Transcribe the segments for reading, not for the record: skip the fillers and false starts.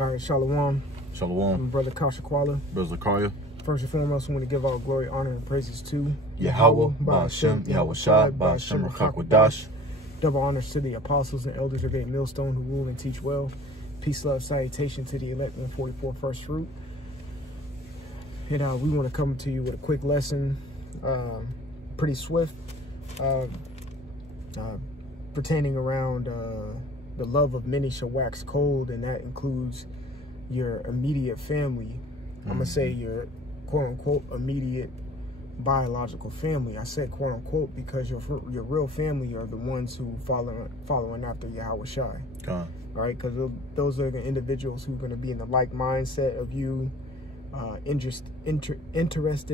All right, Shalom. Shalom. I'm Brother Kashakwala. Brother Zakaria. First and foremost, we want to give all glory, honor, and praises to Yahweh, Ba'ashem, Yahweh Shai, Ba'ashem, Rakakwadash. Double honors to the apostles and elders of Great Millstone who rule and teach well. Peace, love, salutation to the elect 144 first fruit. And we want to come to you with a quick lesson, pretty swift, pertaining around the love of many shall wax cold, and that includes your immediate family. I'm going to say your quote-unquote immediate biological family. I said quote-unquote because your real family are the ones who following after Yahweh Shai. All right, because those are the individuals who are going to be in the like mindset of you, interested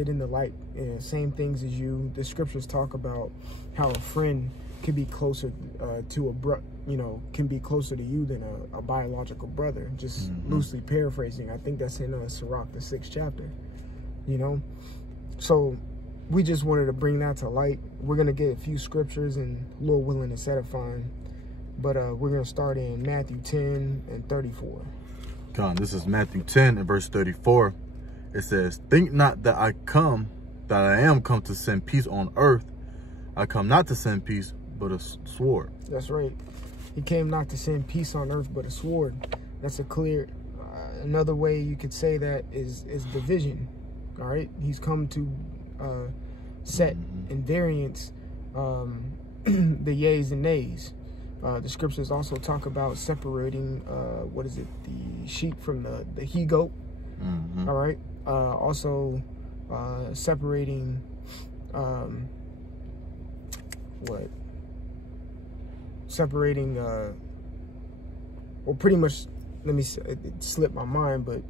in the same things as you. The scriptures talk about how a friend can be closer can be closer to you than a biological brother. Just loosely paraphrasing. I think that's in Sirach, the 6th chapter. So we just wanted to bring that to light. We're gonna get a few scriptures, and Lord willing, it's edifying. But we're gonna start in Matthew 10 and 34. This is Matthew 10 and verse 34. It says, "Think not that I am come to send peace on earth. I come not to send peace, but a sword." That's right. He came not to send peace on earth, but a sword. That's a clear, another way you could say that is division. All right. He's come to set in variance the yeas and nays. The scriptures also talk about separating, the sheep from the he-goat. All right. Also separating, pretty much, let me say, it slipped my mind, but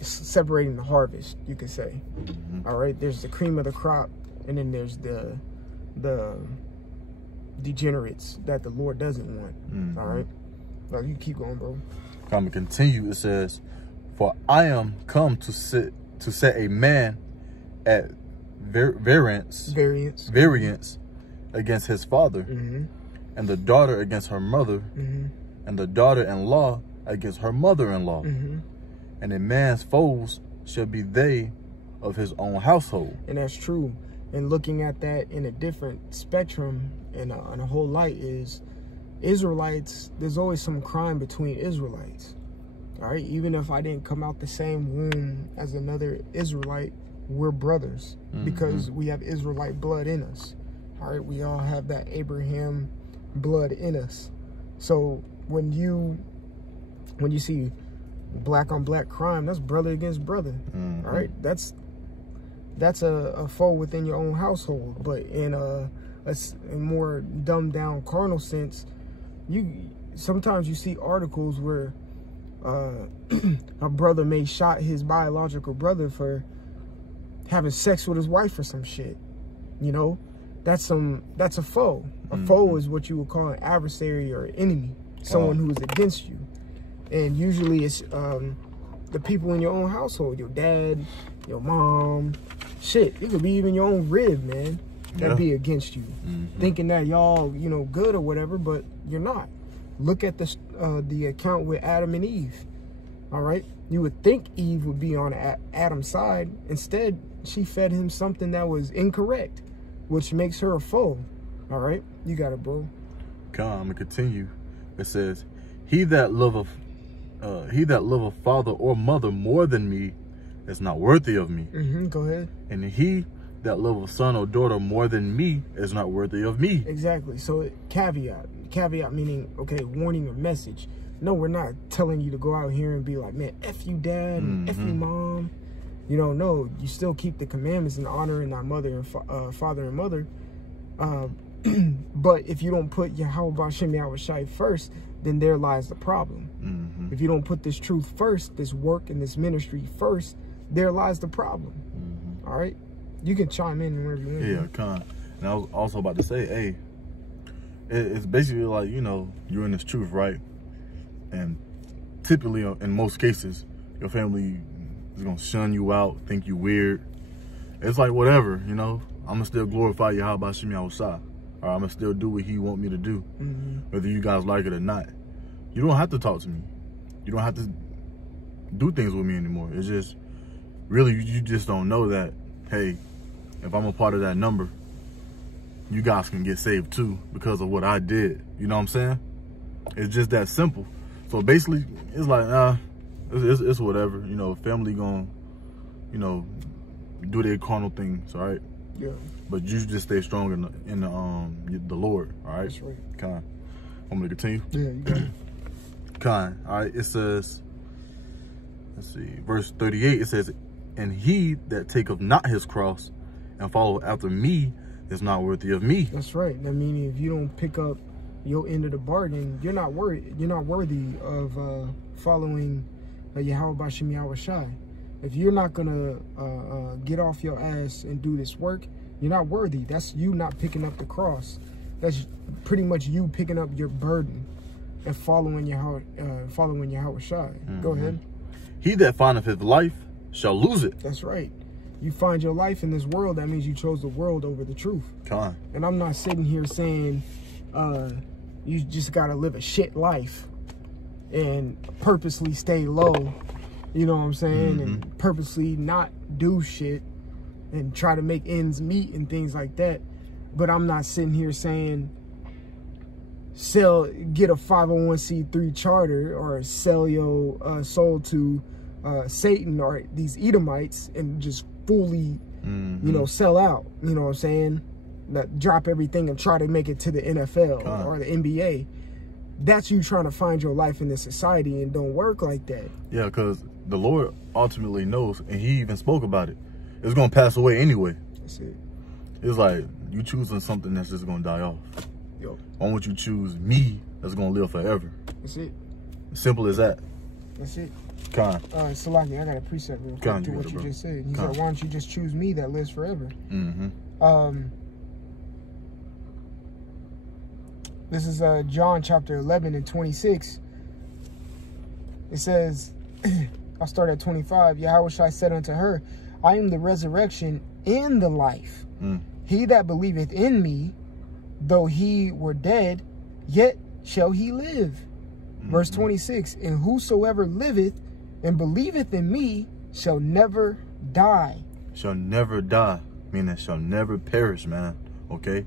separating the harvest, you could say. All right, there's the cream of the crop, and then there's the degenerates that the Lord doesn't want. All right, well, you keep going, bro. I'm gonna continue. It says, "For I am come to set a man at variance against his father, and the daughter against her mother, and the daughter-in-law against her mother-in-law. And a man's foes shall be they of his own household." And that's true. And looking at that in a different spectrum and a whole light is Israelites, there's always some crime between Israelites. All right, even if I didn't come out the same womb as another Israelite, we're brothers because we have Israelite blood in us. All right, we all have that Abraham blood in us. So when you see black on black crime, that's brother against brother. All right, that's a foe within your own household. But in a more dumbed down carnal sense, sometimes you see articles where a brother may shot his biological brother for having sex with his wife or some shit. That's a foe. A foe is what you would call an adversary or an enemy, someone who is against you. And usually it's the people in your own household, your dad, your mom, shit. It could be even your own rib, man, that be against you, thinking that y'all, good or whatever, but you're not. Look at the account with Adam and Eve. All right, you would think Eve would be on Adam's side. Instead, she fed him something that was incorrect, which makes her a foe. All right, you got it, bro. I'm gonna continue. It says, He that loveth father or mother more than me is not worthy of me. Go ahead. And he that loveth son or daughter more than me is not worthy of me." Exactly. So caveat meaning, okay, warning or message. No, we're not telling you to go out here and be like, man, F you dad, F you mom. No, you still keep the commandments and honoring thy mother and father and mother. But if you don't put Yahweh Ba'ashem Yahweh Shai first, then there lies the problem. If you don't put this truth first, this work and this ministry first, there lies the problem. All right? You can chime in wherever you want. Yeah, con. And I was also about to say, hey, it's basically like, you're in this truth, right? And typically, in most cases, your family is going to shun you out, think you weird. It's like, whatever, I'm going to still glorify Yahweh Ba'ashem Yahweh Shai. Or I'm going to still do what he want me to do, whether you guys like it or not. You don't have to talk to me. You don't have to do things with me anymore. It's just, really, you just don't know that, hey, if I'm a part of that number, you guys can get saved too because of what I did. You know what I'm saying? It's just that simple. So basically, it's like, it's whatever. You know, family gonna, you know, do their carnal things, all right? Yeah. But you just stay strong in the Lord, all right? That's right. Kind. Want me to continue? Yeah, you got it. Kind. All right. It says, let's see, verse 38. It says, "And he that taketh not his cross and follow after me is not worthy of me." That's right. I mean, if you don't pick up your end of the bargain, you're not worthy of following Yahweh Bashim Yahweh Shai. If you're not gonna get off your ass and do this work, you're not worthy. That's you not picking up the cross. That's pretty much you picking up your burden and following Yahweh Shai. Go ahead. "He that findeth his life shall lose it." That's right. You find your life in this world, that means you chose the world over the truth. Kind. And I'm not sitting here saying you just gotta live a shit life and purposely stay low, you know what I'm saying, and purposely not do shit and try to make ends meet and things like that. But I'm not sitting here saying get a 501c3 charter or sell your soul to Satan or these Edomites and just fully, you know, sell out. You know what I'm saying? That drop everything and try to make it to the NFL or the NBA. That's you trying to find your life in this society, and don't work like that. Yeah, because the Lord ultimately knows, and he even spoke about it. It's going to pass away anyway. That's it. It's like you choosing something that's just going to die off. Yo. Why won't you choose me that's going to live forever? That's it. Simple as that. That's it. Con. Salaki, I got a precept real quick to what you just said. He said, why don't you just choose me that lives forever? This is John chapter 11 and 26. It says, I'll start at 25. Yahweh Shai said unto her, I am the resurrection and the life. He that believeth in me, though he were dead, yet shall he live. Verse 26, and whosoever liveth and believeth in me shall never die. Shall never die, meaning shall never perish, man. Okay?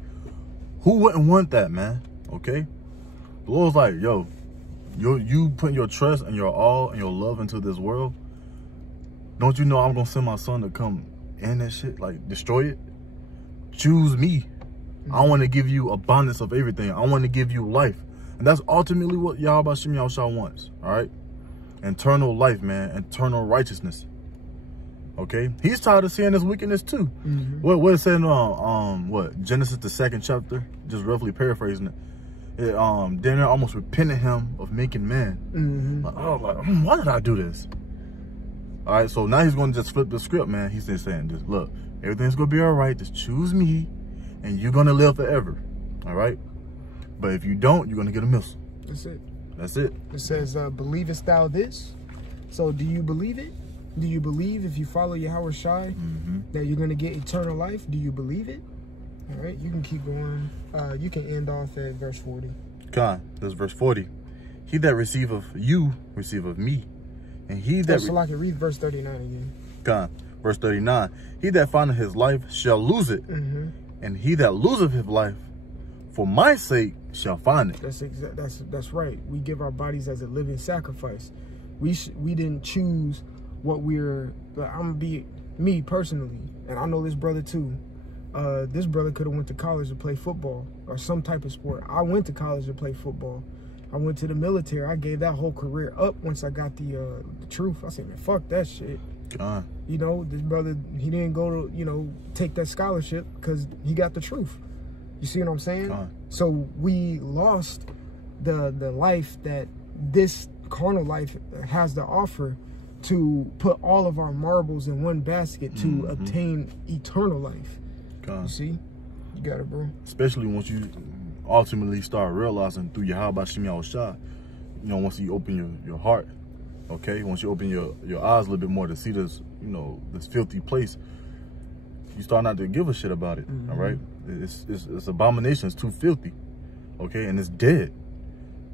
Who wouldn't want that, man? Okay? The Lord's like, yo, you putting your trust and your all and your love into this world. Don't you know I'm going to send my son to come in that shit, like destroy it? Choose me. I want to give you abundance of everything. I want to give you life. And that's ultimately what Yahweh Shem Yahushua wants. All right? Eternal life, man. Eternal righteousness. Okay? He's tired of seeing this wickedness too. What it said in Genesis the 2nd chapter, just roughly paraphrasing it. Daniel almost repented him of making man. Like, I was like, why did I do this? All right, so now he's going to just flip the script, man. He's just saying, just look, everything's going to be all right. Just choose me, and you're going to live forever. All right? But if you don't, you're going to get a missile. That's it. That's it. It says, believest thou this? So do you believe it? Do you believe if you follow Yahweh Shai that you're going to get eternal life? Do you believe it? All right, you can keep going. You can end off at verse 40. God, this is verse 40. He that receiveth you, receiveth me. And he that... so I can read verse 39 again. God, verse 39. He that findeth his life shall lose it. And he that loseth his life for my sake shall find it. That's right. We give our bodies as a living sacrifice. We didn't choose what we're... I'm going to be me personally, and I know this brother too. This brother could have went to college to play football or some type of sport. I went to college to play football. I went to the military. I gave that whole career up once I got the truth. I said, man, fuck that shit. You know, this brother, he didn't go to, you know, take that scholarship because he got the truth. You see what I'm saying? So we lost the life that this carnal life has to offer to put all of our marbles in one basket to obtain eternal life. You see? You got it, bro. Especially once you ultimately start realizing through Yahweh Shem Yahushua, you know, once you open your heart, okay? Once you open your eyes a little bit more to see this, you know, this filthy place, you start not to give a shit about it, all right? It's abomination. It's too filthy, okay? And it's dead.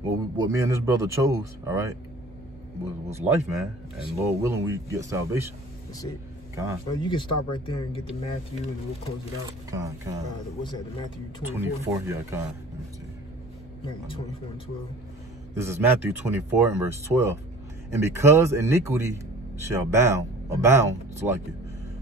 What me and this brother chose, all right? was life, man. And Lord willing, we get salvation. That's it. Con. So you can stop right there and get the Matthew, and we'll close it out. Con. What's that? The Matthew 24. Yeah, con. Matthew 24 and 12. This is Matthew 24 and verse 12. And because iniquity shall abound, it's like it.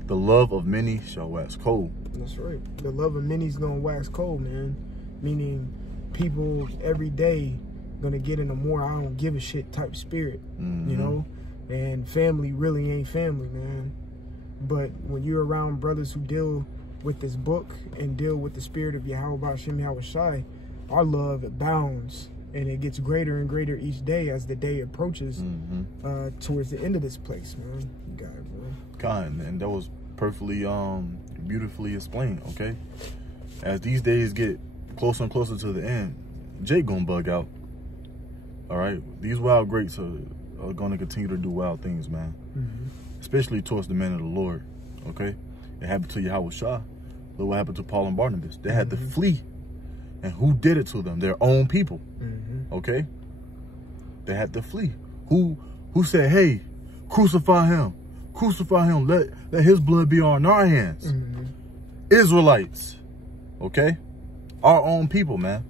The love of many shall wax cold. That's right. The love of many is gonna wax cold, man. Meaning, people every day gonna get in a more I don't give a shit type spirit, you know. And family really ain't family, man. But when you're around brothers who deal with this book and deal with the spirit of Yahweh Hashem Yahweh Shai, our love abounds, and it gets greater and greater each day as the day approaches towards the end of this place, man. You got it, bro. Con, and that was perfectly beautifully explained. Okay, as these days get closer and closer to the end, Jake gonna bug out. All right, these wild greats are gonna continue to do wild things, man. Especially towards the men of the Lord. Okay, it happened to Yahweh Shah. Look what happened to Paul and Barnabas. They had to flee, and who did it to them? Their own people. Okay, they had to flee. Who said, "Hey, crucify him, crucify him. Let his blood be on our hands." Israelites. Okay, our own people, man.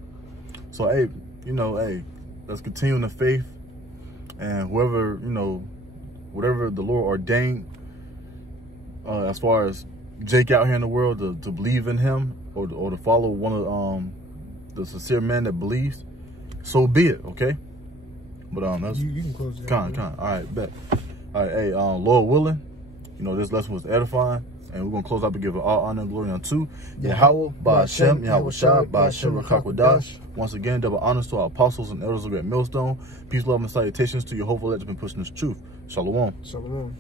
So hey, hey, let's continue in the faith, and whoever whatever the Lord ordained, as far as Jake out here in the world to believe in him or to follow one of the sincere men that believes, so be it. Okay, but that's you can close it. Con. All right, bet. All right, hey, Lord willing, this lesson was edifying, and we're gonna close up and give all honor and glory unto Yahweh, Ba'ashem, Yahweh Shah, Ba'ashem, Rakakwadash. Once again, double honors to our apostles and elders of Great Millstone. Peace, love, and salutations to your hopeful that have been pushing this truth. Shalom. Shalom.